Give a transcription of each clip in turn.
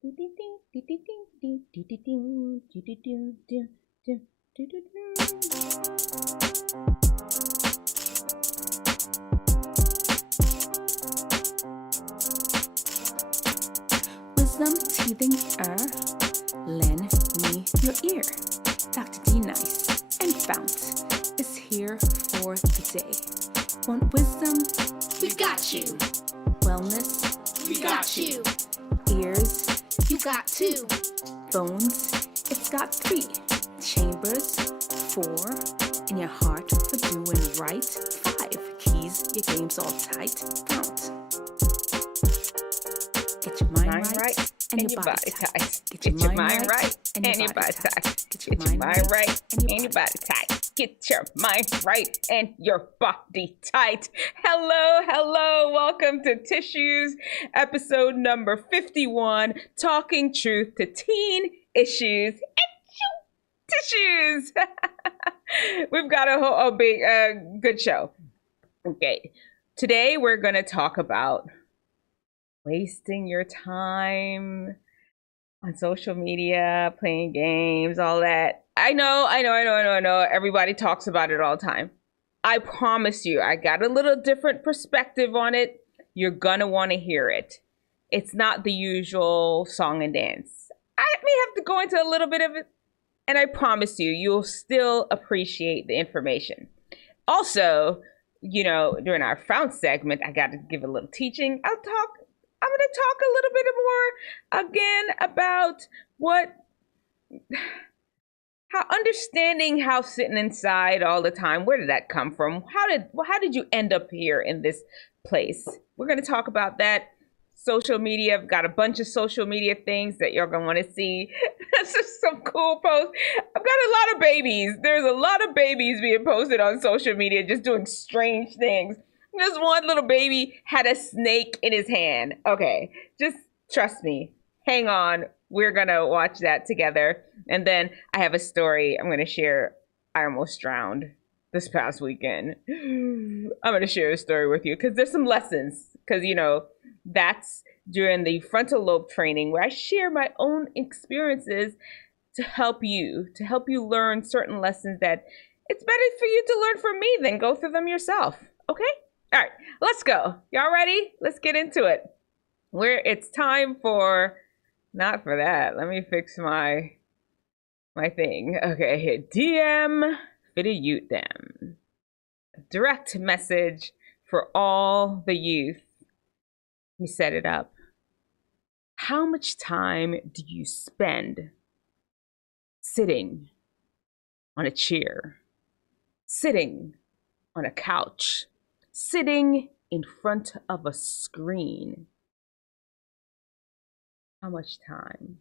Wisdom teething lend me your ear. Dr. D Nice and FOUNT is here for the day. Want wisdom? We got you. Wellness? We got you. Ears? You got two. Bones? It's got 3. Chambers? 4. In your heart for doing right? 5. Keys, your game's all tight. FOUNT. Get your mind right and your body tight. Get your mind right and your body tight. Get your mind right and your body tight. Get your mind right and your body tight. Hello. Welcome to Tissues, episode number 51, Talking Truth to Teen Issues. Tissues. We've got a big, good show. Okay, today we're going to talk about wasting your time on social media, playing games, all that. I know. Everybody talks about it all the time. I promise you, I got a little different perspective on it. You're gonna want to hear it. It's not the usual song and dance. I may have to go into a little bit of it, and I promise you, you'll still appreciate the information. Also, during our FOUNT segment, I got to give a little teaching. I'm going to talk a little bit more again about understanding how sitting inside all the time, where did that come from? How did you end up here in this place? We're going to talk about that. Social media, I've got a bunch of social media things that you're going to want to see. That's just some cool posts. I've got a lot of babies. There's a lot of babies being posted on social media, just doing strange things. This one little baby had a snake in his hand. Okay, just trust me. Hang on. We're going to watch that together. And then I have a story I'm going to share. I almost drowned this past weekend. I'm going to share a story with you because there's some lessons. Because, that's during the frontal lobe training where I share my own experiences to help you learn certain lessons that it's better for you to learn from me than go through them yourself. Okay? All right, let's go. Y'all ready? Let's get into it. It's time for, not for that. Let me fix my thing. Okay, DM for the youth them. Direct message for all the youth. Let me set it up. How much time do you spend sitting on a chair, sitting on a couch, sitting in front of a screen? How much time?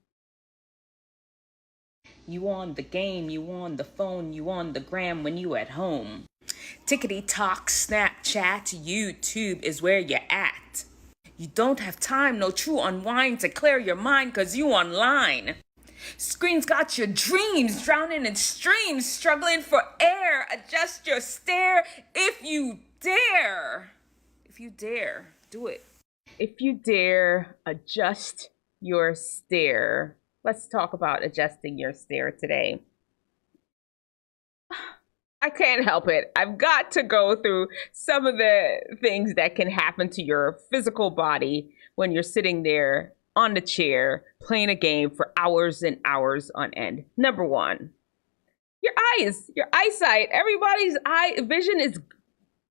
You on the game, you on the phone, you on the gram when you at home. Tickety-tock, Snapchat, YouTube is where you're at. You don't have time, no true unwind to clear your mind cause you online. Screens got your dreams drowning in streams, struggling for air. Adjust your stare if you dare. If you dare, do it. If you dare, adjust your stare. Let's talk about adjusting your stare today. I can't help it. I've got to go through some of the things that can happen to your physical body when you're sitting there on the chair playing a game for hours and hours on end. Number 1, your eyes, your eyesight. Everybody's vision is,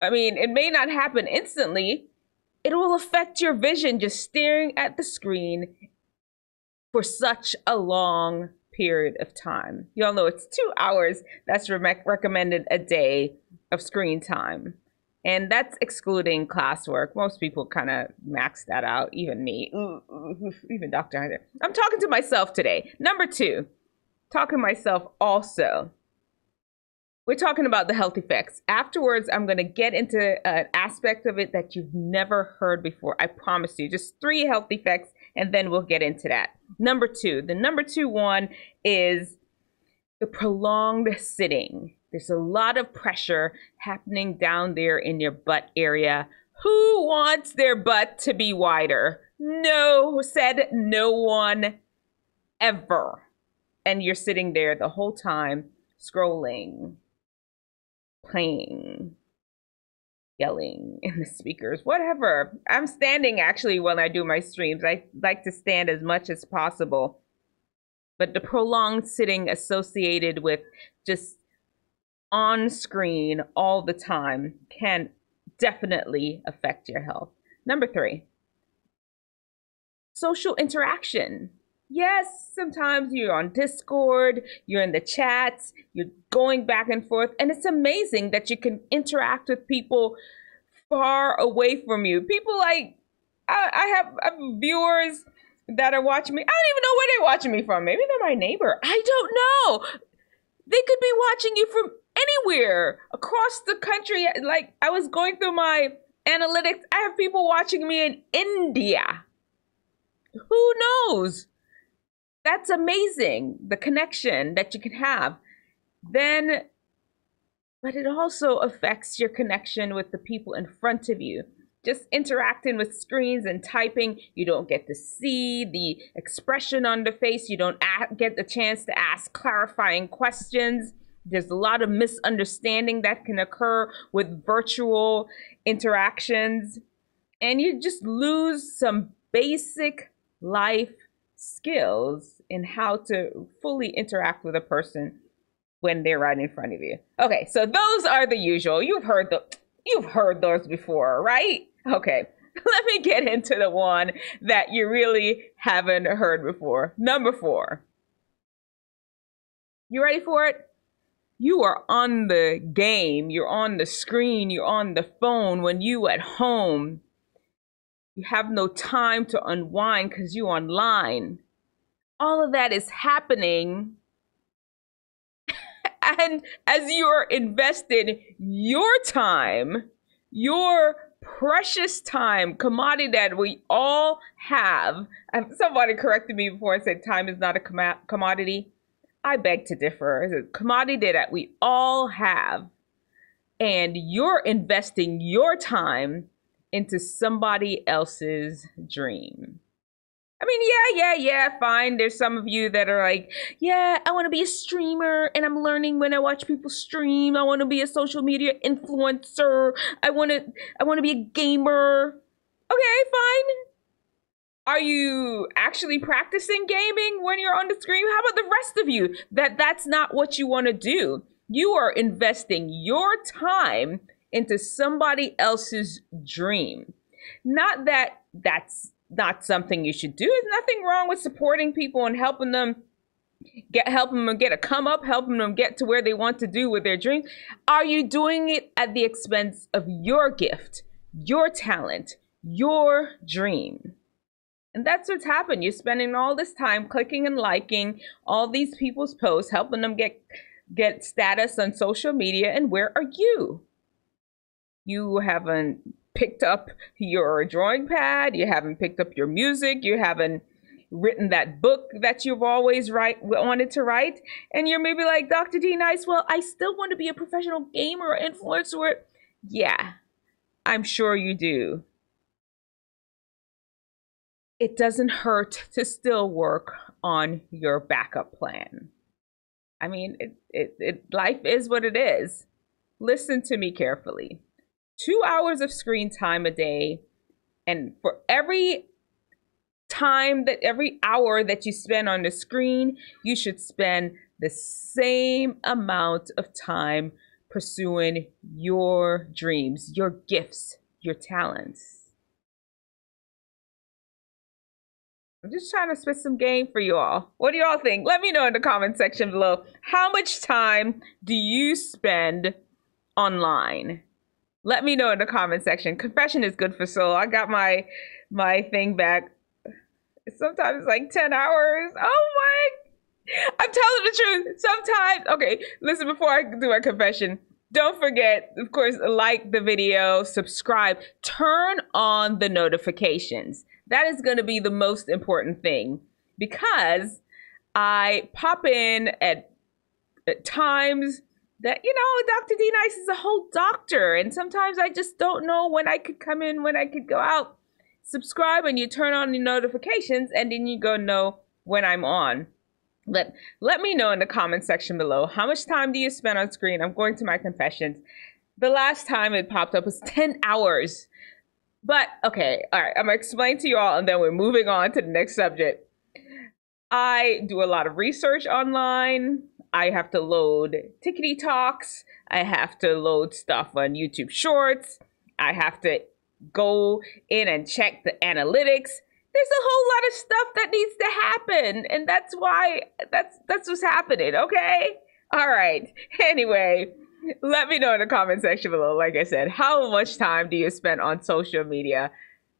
it may not happen instantly. It will affect your vision just staring at the screen for such a long period of time. You all know it's 2 hours that's recommended a day of screen time. And that's excluding classwork. Most people kind of max that out, even me, even Dr. Hunter. I'm talking to myself today. Number 2, talking to myself also. We're talking about the health effects. Afterwards, I'm going to get into an aspect of it that you've never heard before. I promise you, just 3 health effects, and then we'll get into that. Number 2, the number 2 one is the prolonged sitting. There's a lot of pressure happening down there in your butt area. Who wants their butt to be wider? No, said no one ever. And you're sitting there the whole time scrolling, playing, yelling in the speakers, whatever. I'm standing actually when I do my streams. I like to stand as much as possible. But the prolonged sitting associated with just on screen all the time can definitely affect your health. Number 3, social interaction. Yes, sometimes you're on Discord, you're in the chats, you're going back and forth, and it's amazing that you can interact with people far away from you. People like, I have viewers that are watching me. I don't even know where they're watching me from. Maybe they're my neighbor. I don't know. They could be watching you from anywhere across the country. Like, I was going through my analytics. I have people watching me in India. Who knows? That's amazing, the connection that you can have. Then, but it also affects your connection with the people in front of you. Just interacting with screens and typing, you don't get to see the expression on the face. You don't get the chance to ask clarifying questions. There's a lot of misunderstanding that can occur with virtual interactions. And you just lose some basic life skills in how to fully interact with a person when they're right in front of you. Okay, so those are the usual. You've heard those before, right? Okay, let me get into the one that you really haven't heard before. Number 4. You ready for it? You are on the game, you're on the screen, you're on the phone when you at home. You have no time to unwind because you're online. All of that is happening. And as you're investing your time, your precious time, commodity that we all have. Somebody corrected me before and said time is not a commodity. I beg to differ. It's a commodity that we all have. And you're investing your time into somebody else's dream. I mean, yeah, fine. There's some of you that are like, yeah, I want to be a streamer and I'm learning when I watch people stream. I want to be a social media influencer. I want to be a gamer. Okay, fine. Are you actually practicing gaming when you're on the screen? How about the rest of you that's not what you want to do? You are investing your time into somebody else's dream. Not that that's not something you should do. There's nothing wrong with supporting people and helping them get a come up, helping them get to where they want to do with their dreams. Are you doing it at the expense of your gift, your talent, your dream? And that's what's happened. You're spending all this time clicking and liking all these people's posts, helping them get status on social media, and where are you? You haven't picked up your drawing pad, you haven't picked up your music, you haven't written that book that you've always wanted to write, and you're maybe like, Dr. D Nice, well, I still want to be a professional gamer or influencer. Yeah, I'm sure you do. It doesn't hurt to still work on your backup plan. I mean, life is what it is. Listen to me carefully. 2 hours of screen time a day, and for every hour that you spend on the screen, you should spend the same amount of time pursuing your dreams, your gifts, your talents. I'm just trying to spit some game for you all. What do you all think? Let me know in the comment section below. How much time do you spend online? Let me know in the comment section. Confession is good for soul. I got my thing back. Sometimes it's like 10 hours. Oh my, I'm telling the truth. Sometimes, okay, listen, before I do my confession, don't forget, of course, like the video, subscribe, turn on the notifications. That is going to be the most important thing, because I pop in at times that, you know, Dr. D Nice is a whole doctor, and sometimes I just don't know when I could come in, when I could go out. subscribe and you turn on the notifications, and then you go know when I'm on. Let me know in the comment section below, how much time do you spend on screen? I'm going to my confessions. The last time it popped up was 10 hours. But okay, all right, I'm gonna explain to you all, and then we're moving on to the next subject. I do a lot of research online. I have to load Tickety Talks. I have to load stuff on YouTube Shorts. I have to go in and check the analytics. There's a whole lot of stuff that needs to happen, and that's why that's what's happening, okay? All right. Anyway, let me know in the comment section below, like I said, how much time do you spend on social media?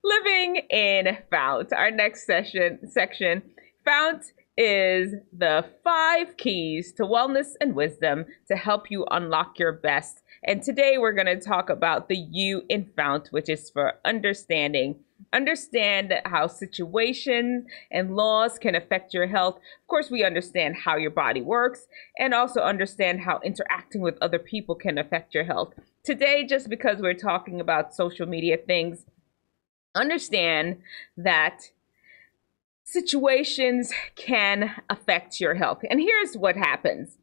Living in FOUNT. Our next section, FOUNT is the 5 keys to wellness and wisdom to help you unlock your best. And today we're going to talk about the U in FOUNT, which is for understanding. Understand how situations and laws can affect your health. Of course, we understand how your body works, and also understand how interacting with other people can affect your health. Today, just because we're talking about social media things, understand that situations can affect your health. And here's what happens.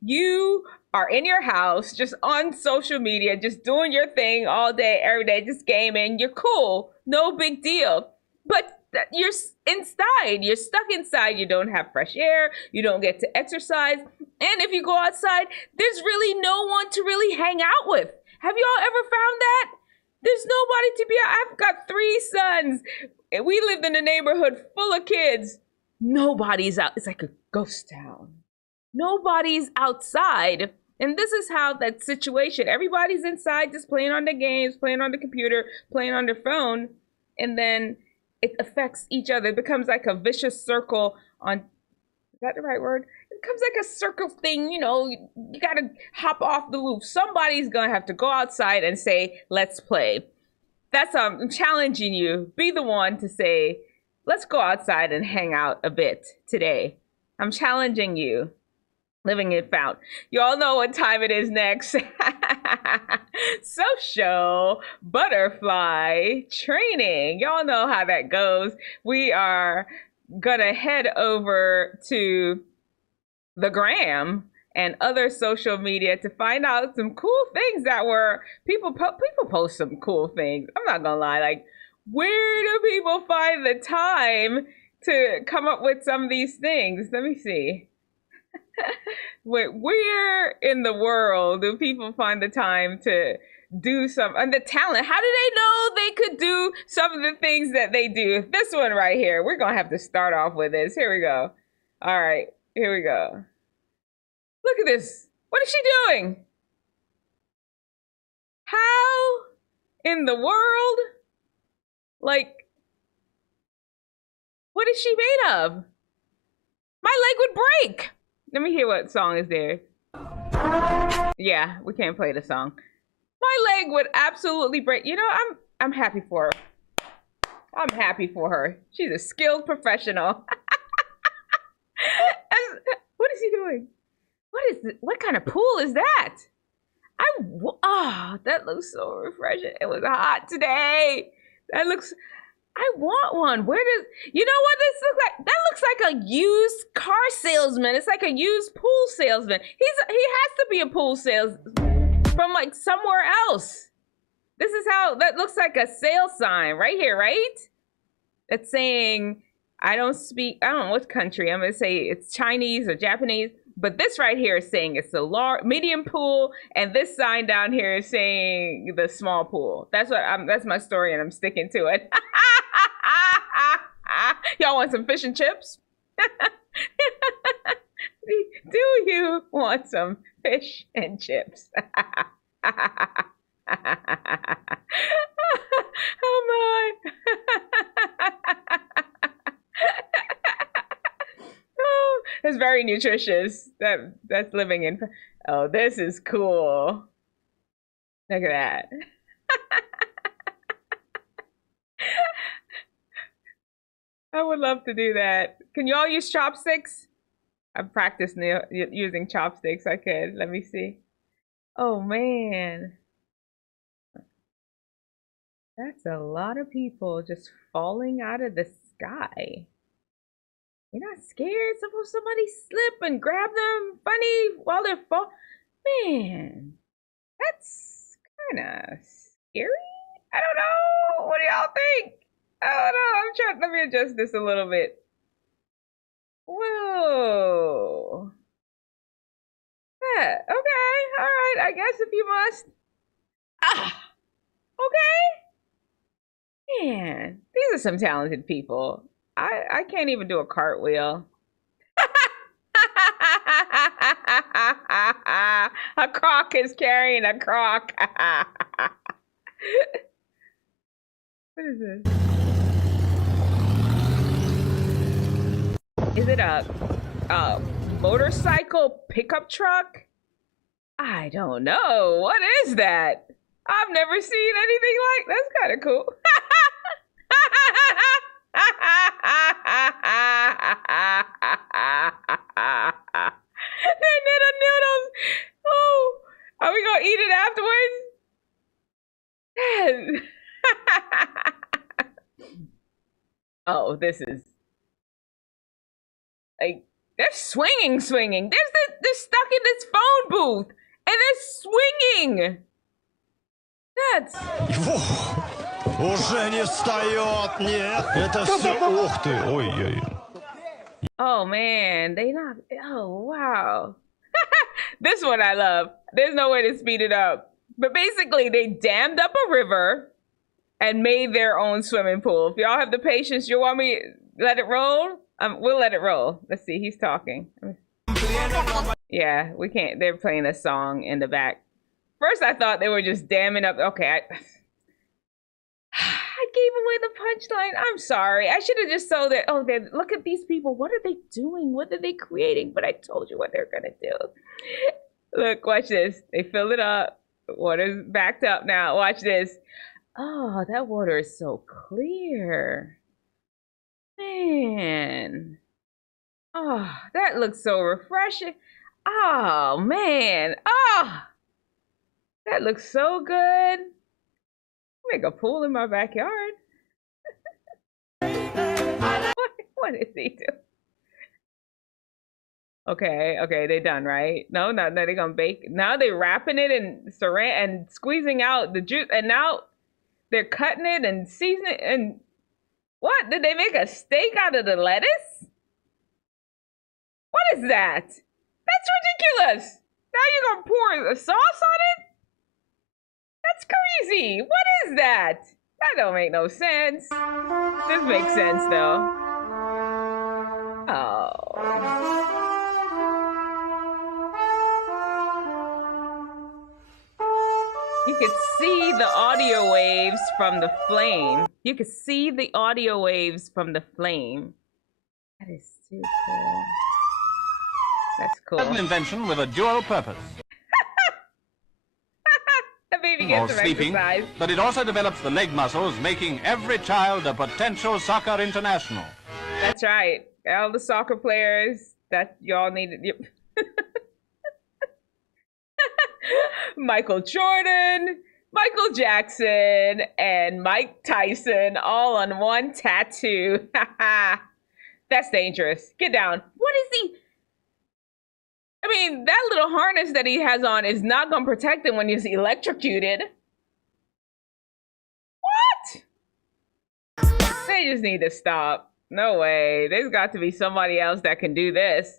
You are in your house, just on social media, just doing your thing all day, every day, just gaming. You're cool, no big deal. But you're inside, you're stuck inside. You don't have fresh air, you don't get to exercise. And if you go outside, there's really no one to really hang out with. Have y'all ever found that? There's nobody to be out. I've got 3 sons. We lived in a neighborhood full of kids. Nobody's out. It's like a ghost town. Nobody's outside. And this is how that situation, everybody's inside just playing on the games, playing on the computer, playing on their phone. And then it affects each other. It becomes like a vicious circle on, is that the right word? It becomes like a circle thing, you know, you gotta hop off the loop. Somebody's gonna have to go outside and say, let's play. That's, I'm challenging you. Be the one to say, let's go outside and hang out a bit today. I'm challenging you. Living in FOUNT. You all know what time it is next. Social butterfly training. Y'all know how that goes. We are gonna head over to the gram and other social media to find out some cool things that were people post some cool things. I'm not gonna lie, like, where do people find the time to come up with some of these things? Let me see. Where in the world do people find the time to do some, and the talent? How do they know they could do some of the things that they do? This one right here, we're gonna have to start off with this. Here we go. All right, here we go. Look at this. What is she doing? How in the world? Like, what is she made of? My leg would break. Let me hear what song is there. Yeah, we can't play the song. My leg would absolutely break. You know, I'm happy for her. I'm happy for her. She's a skilled professional. What is he doing? What kind of pool is that? That looks so refreshing. It was hot today. I want one. You know what this looks like? That looks like a used car salesman. It's like a used pool salesman. He has to be a pool salesman from like somewhere else. This is how, that looks like a sales sign right here, right? That's saying, I don't know what country. I'm gonna say it's Chinese or Japanese. But this right here is saying it's a medium pool, and this sign down here is saying the small pool. That's my story, and I'm sticking to it. Y'all want some fish and chips? Do you want some fish and chips? Oh my. Oh, it's very nutritious. That's living in. Oh, this is cool. Look at that. I would love to do that. Can y'all use chopsticks? I've practiced using chopsticks. I could. Let me see. Oh man. That's a lot of people just falling out of the sky. You're not scared? Suppose somebody slip and grab them funny while they're fall. Man, that's kind of scary. I don't know. What do y'all think? I don't know. I'm trying. Let me adjust this a little bit. Whoa. Yeah. Okay. All right. I guess if you must. Ah. Okay. Man, these are some talented people. I can't even do a cartwheel. A croc is carrying a croc. What is this? Is it a motorcycle pickup truck? I don't know. What is that? I've never seen anything like that's kind of cool. They did a noodles. Oh, are we gonna eat it afterwards? Oh, this is like they're swinging. They're stuck in this phone booth and they're swinging. That's. Уже не встает, нет, это все, ух ты, ой-ой. Oh man, they not, oh wow. This one I love. There's no way to speed it up. But basically they dammed up a river and made their own swimming pool. If y'all have the patience, you want me let it roll? We'll let it roll. Let's see, he's talking. Yeah, we can't, they're playing a song in the back. First I thought they were just damming up, okay, I gave away the punchline. I'm sorry. I should have just told it. Oh, look at these people. What are they doing? What are they creating? But I told you what they're going to do. Look, watch this. They fill it up. Water's backed up now. Watch this. Oh, that water is so clear. Man. Oh, that looks so refreshing. Oh, man. Oh, that looks so good. Make a pool in my backyard. What is he doing? Okay, they done, right? No, they're gonna bake. Now they're wrapping it in saran and squeezing out the juice, and now they're cutting it and seasoning it. And what? Did they make a steak out of the lettuce? What is that? That's ridiculous. Now you're gonna pour a sauce on it? That's crazy. What is that? That don't make no sense. This makes sense though. Oh. You could see the audio waves from the flame. You could see the audio waves from the flame. That is too cool. That's cool. An invention with a dual purpose. The baby gets some sleeping, exercise. but it also develops the leg muscles, making every child a potential soccer international. That's right. All the soccer players that y'all needed. Yep. Michael Jordan, Michael Jackson, and Mike Tyson all on one tattoo. That's dangerous. Get down. What is he? I mean, that little harness that he has on is not going to protect him when he's electrocuted. What? They just need to stop. No way. There's got to be somebody else that can do this.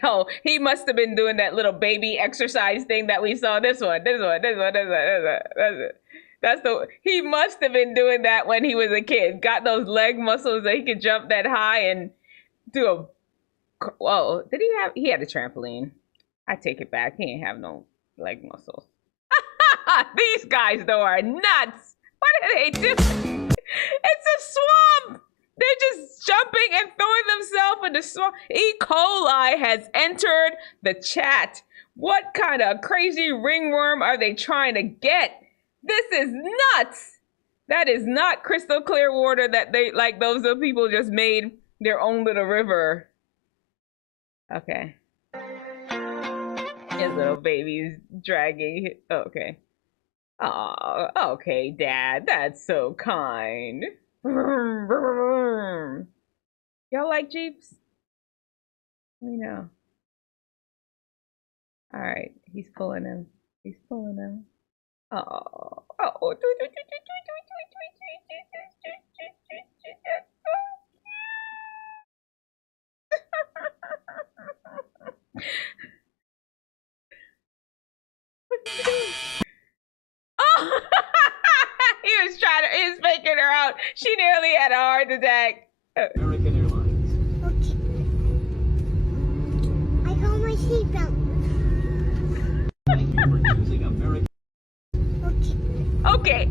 Oh, he must have been doing that little baby exercise thing that we saw. This one. He must have been doing that when he was a kid. Got those leg muscles that he could jump that high and do a, whoa, he had a trampoline. I take it back. He ain't have no leg muscles. These guys though are nuts. What are they doing? It's a swamp. They're just jumping and throwing themselves in the swamp. E. coli has entered the chat. What kind of crazy ringworm are they trying to get? This is nuts. That is not crystal clear water that they, like those people just made their own little river. Okay. His little baby's dragging. Okay. Oh, okay, Dad. That's so kind. Y'all like Jeeps? Let me know. All right, he's pulling him. He's pulling him. Oh, oh. Oh, he was faking her out. She nearly had a heart attack. American Airlines. Okay. I found my seatbelt. Thank you for choosing American. Okay. Okay,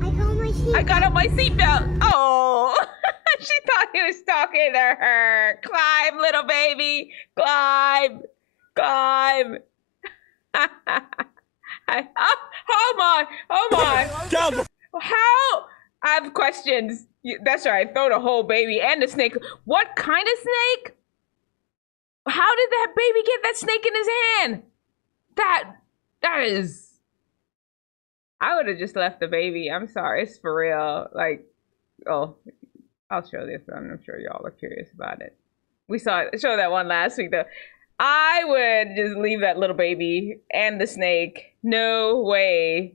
I found my seatbelt. I got on my seatbelt. Oh, she thought he was talking to her. Climb, little baby. Climb. Climb. Oh my. Oh my. How? I have questions. That's right. Throw the whole baby and the snake. What kind of snake? How did that baby get that snake in his hand? That is. I would have just left the baby. I'm sorry. It's for real. Like, oh, I'll show this. I'm sure y'all are curious about it. We show that one last week though. I would just leave that little baby and the snake. No way.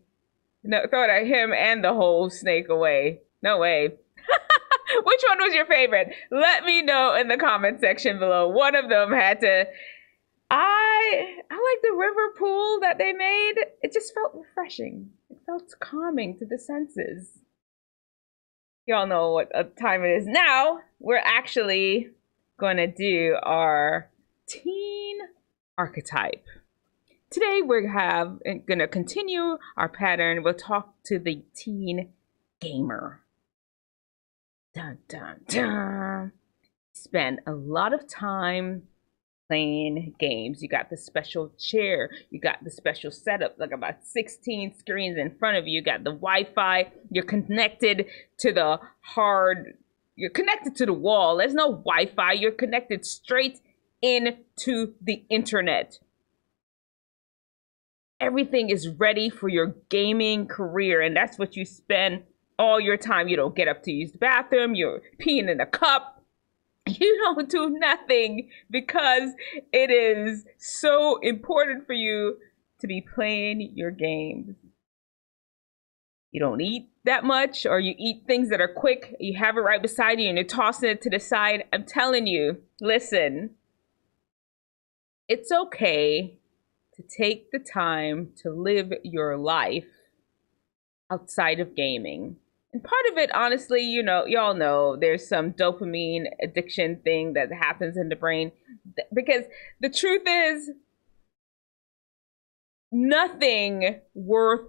No, throw it at him and the whole snake away. No way. Which one was your favorite? Let me know in the comment section below. One of them had to. I like the river pool that they made. It just felt refreshing. It felt calming to the senses. Y'all know what time it is now. We're actually going to do our teen archetype. Today we're going to continue our pattern. We'll talk to the teen gamer. Dun, dun, dun. Spend a lot of time playing games. You got the special chair. You got the special setup, like about 16 screens in front of you. You got the Wi-Fi. You're connected to the you're connected to the wall. There's no Wi-Fi. You're connected straight into the internet. Everything is ready for your gaming career, and that's what you spend all your time. You don't get up to use the bathroom. You're peeing in a cup. You don't do nothing because it is so important for you to be playing your games. You don't eat that much, or you eat things that are quick. You have it right beside you and you're tossing it to the side. I'm telling you, listen, it's okay to take the time to live your life outside of gaming. And part of it, honestly, you know, y'all know there's some dopamine addiction thing that happens in the brain. Because the truth is, nothing worthwhile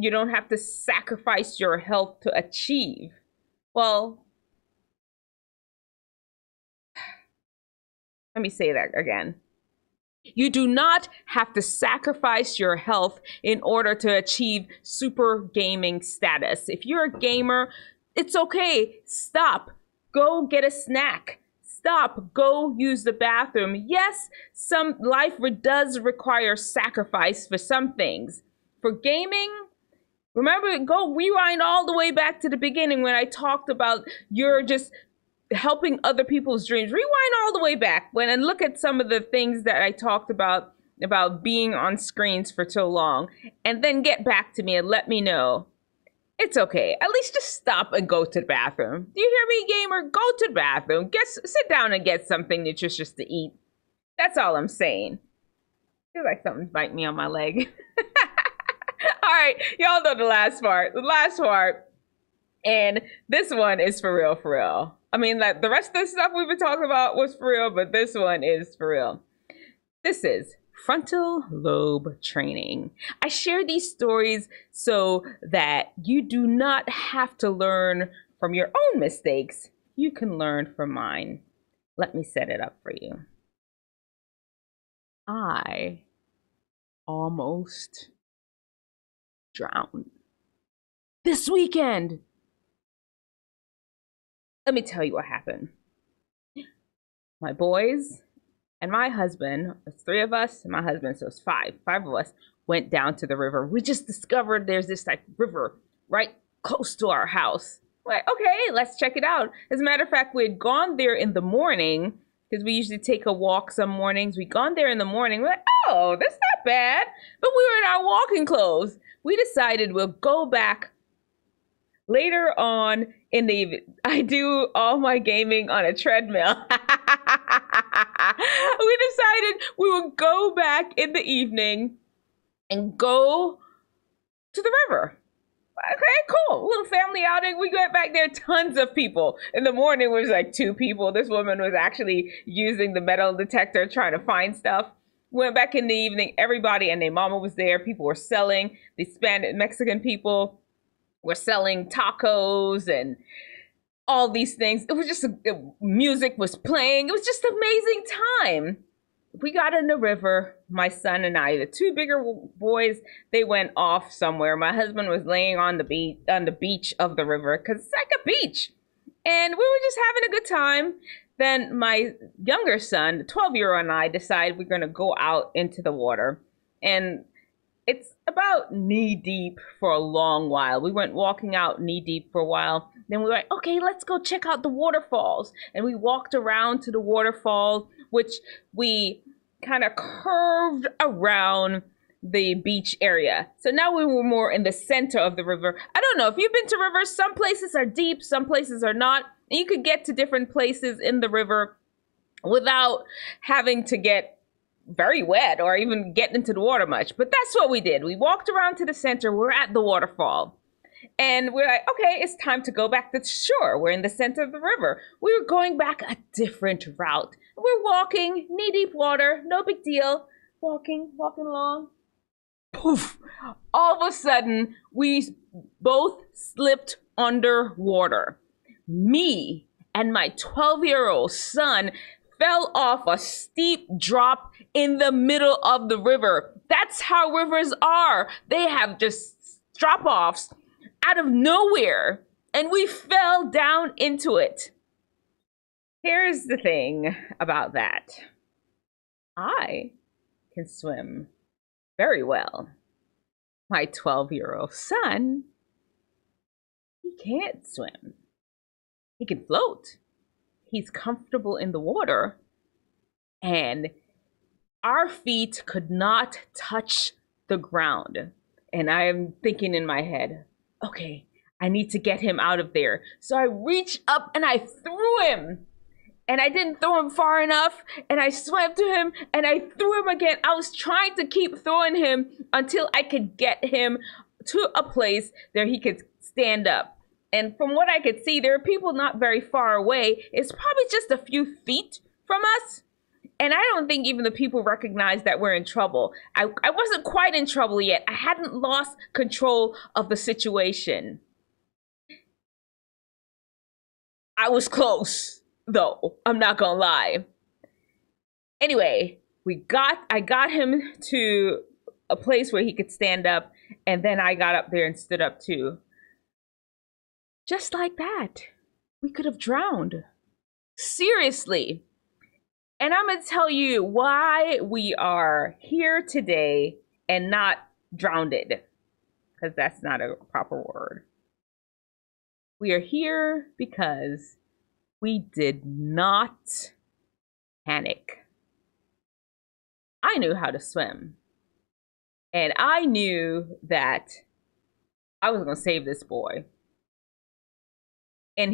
you don't have to sacrifice your health to achieve. Well, let me say that again. You do not have to sacrifice your health in order to achieve super gaming status. If you're a gamer, it's okay. Stop. Go get a snack. Stop. Go use the bathroom. Yes, some life does require sacrifice for some things. For gaming, remember, go rewind all the way back to the beginning when I talked about you're just helping other people's dreams. Rewind all the way back and look at some of the things that I talked about being on screens for so long, and then get back to me and let me know. It's okay. At least just stop and go to the bathroom. Do you hear me, gamer? Go to the bathroom. Sit down and get something nutritious to eat. That's all I'm saying. I feel like something's biting me on my leg. All right, y'all know the last part. The last part, and this one is for real, for real. I mean, like the rest of the stuff we've been talking about was for real, but this one is for real. This is frontal lobe training. I share these stories so that you do not have to learn from your own mistakes. You can learn from mine. Let me set it up for you. I almost drowned this weekend. Let me tell you what happened. my boys, and my husband, it's 3 of us, and my husband, so it's 5 of us, went down to the river. We just discovered there's this like river right close to our house. We're like, okay, let's check it out. As a matter of fact, we had gone there in the morning because we usually take a walk some mornings. We'd gone there in the morning. We're like, oh, that's not bad. But we were in our walking clothes. We decided we'll go back later on in the evening. I do all my gaming on a treadmill. We decided we would go back in the evening and go to the river. Okay, cool. A little family outing. We went back there, tons of people. In the morning, it was like 2 people. This woman was actually using the metal detector trying to find stuff. Went back in the evening, everybody and their mama was there. People were selling. The Spanish, Mexican people were selling tacos and all these things. It was just, music was playing. It was just an amazing time. We got in the river, my son and I. The 2 bigger boys, they went off somewhere. My husband was laying on the beach of the river because it's like a beach. And we were just having a good time. Then my younger son, the 12-year-old, and I decided we're going to go out into the water. And it's about knee deep for a long while. We went walking out knee deep for a while. Then we were like, okay, let's go check out the waterfalls. And we walked around to the waterfall, which we kind of curved around the beach area. So now we were more in the center of the river. I don't know if you've been to rivers, some places are deep, some places are not. And you could get to different places in the river without having to get very wet or even get into the water much. But that's what we did. We walked around to the center. We're at the waterfall. And we're like, okay, it's time to go back to the shore. We're in the center of the river. We were going back a different route. We're walking, knee-deep water, no big deal. Walking along. Poof! All of a sudden, we both slipped underwater. Me and my 12-year-old son fell off a steep drop in the middle of the river. That's how rivers are. They have just drop-offs out of nowhere, and we fell down into it. Here's the thing about that. I can swim very well. My 12-year-old son, he can't swim. He can float. He's comfortable in the water, and our feet could not touch the ground. And I am thinking in my head, okay, I need to get him out of there. So I reached up and I threw him. And I didn't throw him far enough. And I swam to him and I threw him again. I was trying to keep throwing him until I could get him to a place where he could stand up. And from what I could see, there are people not very far away. It's probably just a few feet from us. And I don't think even the people recognize that we're in trouble. I wasn't quite in trouble yet. I hadn't lost control of the situation. I was close, though. I'm not gonna lie. Anyway, I got him to a place where he could stand up, and then I got up there and stood up too. Just like that, we could have drowned. Seriously. And I'm going to tell you why we are here today and not drowned, because that's not a proper word. We are here because we did not panic. I knew how to swim. And I knew that I was going to save this boy. And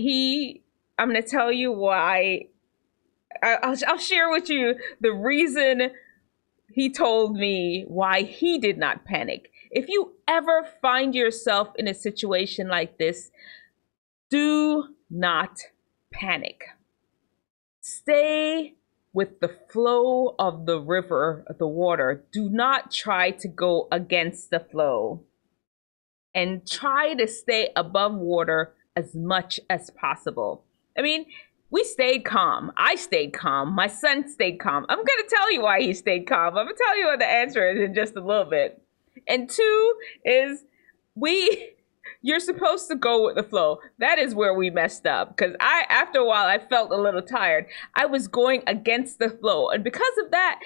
I'm going to tell you why. I'll share with you the reason he told me why he did not panic. If you ever find yourself in a situation like this, do not panic. Stay with the flow of the river, the water. Do not try to go against the flow. And try to stay above water as much as possible. I mean, we stayed calm. I stayed calm. My son stayed calm. I'm going to tell you why he stayed calm. I'm going to tell you what the answer is in just a little bit. And 2 is we You're supposed to go with the flow. That is where we messed up, because after a while, I felt a little tired. I was going against the flow. And because of that,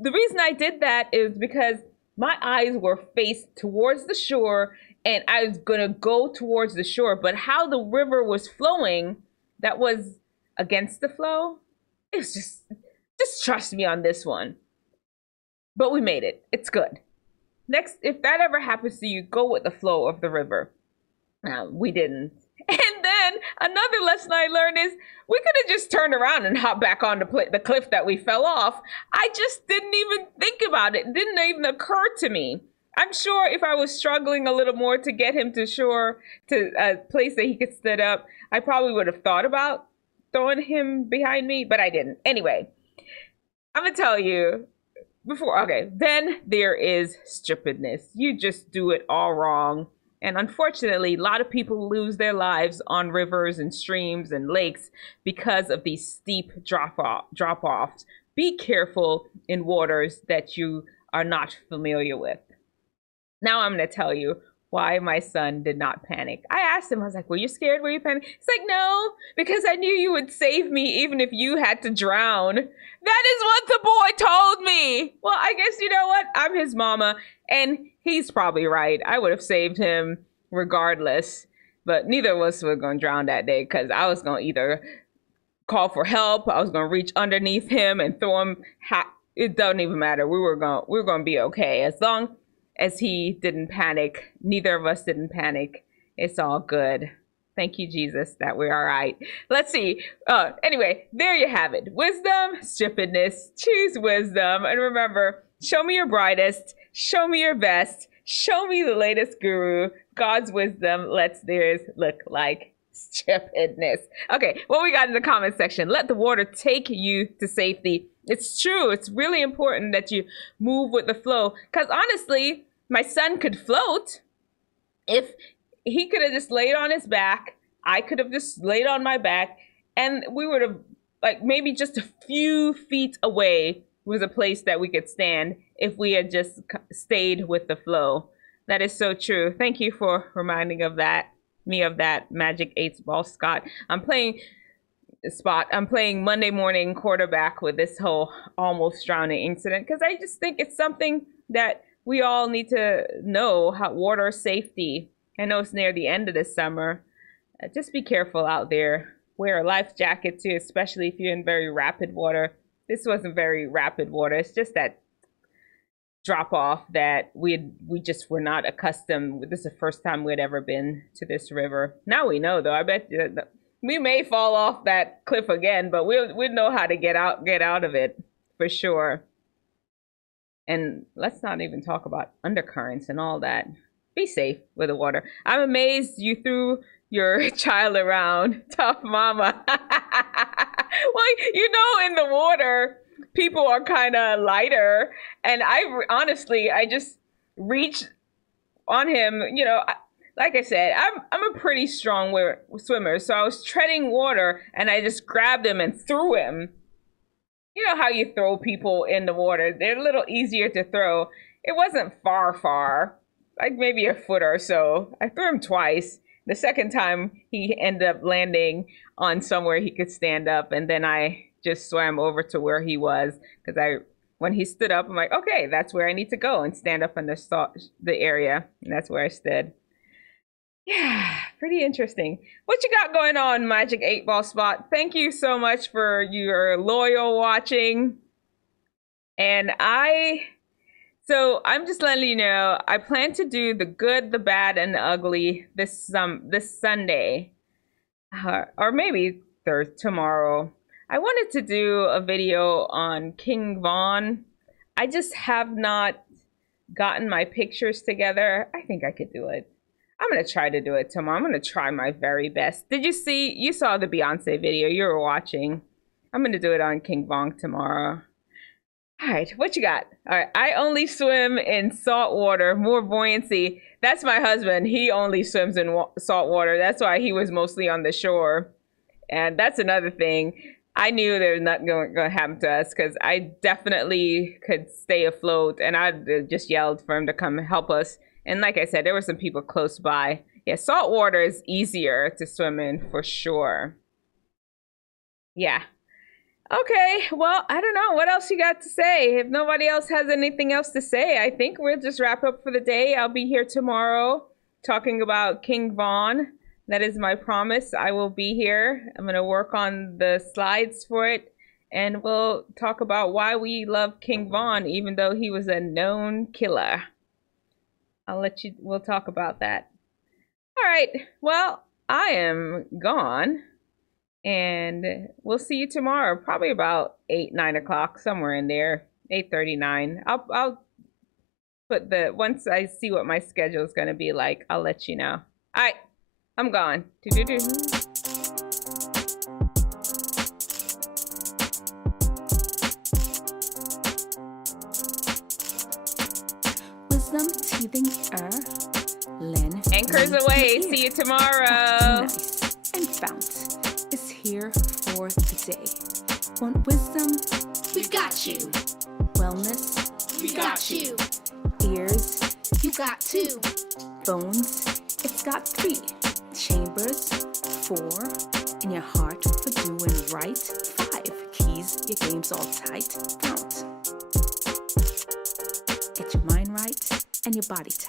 the reason I did that is because my eyes were faced towards the shore and I was going to go towards the shore. But how the river was flowing, that was against the flow. It's just trust me on this one. But we made it. It's good. Next, if that ever happens to you, go with the flow of the river. We didn't. And then another lesson I learned is we could have just turned around and hopped back on the cliff that we fell off. I just didn't even think about it. It didn't even occur to me. I'm sure if I was struggling a little more to get him to shore, to a place that he could sit up, I probably would have thought about throwing him behind me, but I didn't. Anyway, I'm gonna tell you then there is stupidness. You just do it all wrong. And unfortunately, a lot of people lose their lives on rivers and streams and lakes because of these steep drop-offs. Be careful in waters that you are not familiar with. Now I'm going to tell you why my son did not panic. I asked him, I was like, were you scared? Were you panicked? He's like, no, because I knew you would save me even if you had to drown. That is what the boy told me. Well, I guess you know what? I'm his mama, and he's probably right. I would have saved him regardless, but neither of us were going to drown that day because I was going to either call for help, I was going to reach underneath him and throw him. It doesn't even matter. We were going to be okay as long as he didn't panic. Neither of us didn't panic. It's all good. Thank you, Jesus, that we're all right. Let's see. Anyway, there you have it. Wisdom, stupidness. Choose wisdom. And remember, show me your brightest. Show me your best. Show me the latest guru. God's wisdom lets theirs look like stupidness. Okay, what we got in the comment section? Let the water take you to safety. It's true. It's really important that you move with the flow. Because honestly, my son could float. If he could have just laid on his back, I could have just laid on my back, and we would have, like, maybe just a few feet away was a place that we could stand if we had just stayed with the flow. That is so true. Thank you for reminding me of that, Magic 8-Ball Scott. I'm playing Monday morning quarterback with this whole almost drowning incident because I just think it's something that we all need to know, how water safety. I know it's near the end of the summer. Just be careful out there. Wear a life jacket too, especially if you're in very rapid water. This wasn't very rapid water. It's just that drop off that we just were not accustomed. This is the first time we'd ever been to this river. Now we know, though. I bet we may fall off that cliff again, but we'll know how to get out of it for sure. And let's not even talk about undercurrents and all that. Be safe with the water. I'm amazed you threw your child around. Tough mama. Well, you know, in the water, people are kind of lighter. And I just reached on him. You know, like I said, I'm a pretty strong swimmer. So I was treading water and I just grabbed him and threw him. You know how you throw people in the water. They're a little easier to throw. It wasn't far, like maybe a foot or so. I threw him twice. The second time he ended up landing on somewhere he could stand up, and then I just swam over to where he was because when he stood up, I'm like, okay, that's where I need to go and stand up in the area, and that's where I stood. Yeah, pretty interesting. What you got going on, Magic 8-Ball Spot? Thank you so much for your loyal watching. And so I'm just letting you know, I plan to do the good, the bad, and the ugly this Sunday, or maybe tomorrow. I wanted to do a video on King Von. I just have not gotten my pictures together. I think I could do it. I'm gonna try to do it tomorrow. I'm gonna try my very best. You saw the Beyonce video, you were watching. I'm gonna do it on King Von tomorrow. All right, what you got? All right, I only swim in salt water, more buoyancy. That's my husband. He only swims in salt water. That's why he was mostly on the shore. And that's another thing. I knew there was nothing going to happen to us because I definitely could stay afloat, and I just yelled for him to come help us. And like I said, there were some people close by. Yeah, salt water is easier to swim in for sure. Yeah. Okay, well, I don't know. What else you got to say? If nobody else has anything else to say, I think we'll just wrap up for the day. I'll be here tomorrow talking about King Von. That is my promise. I will be here. I'm going to work on the slides for it. And we'll talk about why we love King Von, even though he was a known killer. We'll talk about that. All right, well, I am gone. And we'll see you tomorrow, probably about 8, 9 o'clock, somewhere in there, 8:39. I'll put once I see what my schedule is going to be like, I'll let you know. All right, I'm gone. Wisdom teething Lynn. Anchors away. See you tomorrow. Nice. And Fount is here for the day. Want wisdom? We've got you. Wellness? We got you. Ears? You got 2. Bones? It's got 3. Chambers? 4. In your heart for doing right? 5. Keys, your game's all tight. Fount. Get your mind right and your body tight.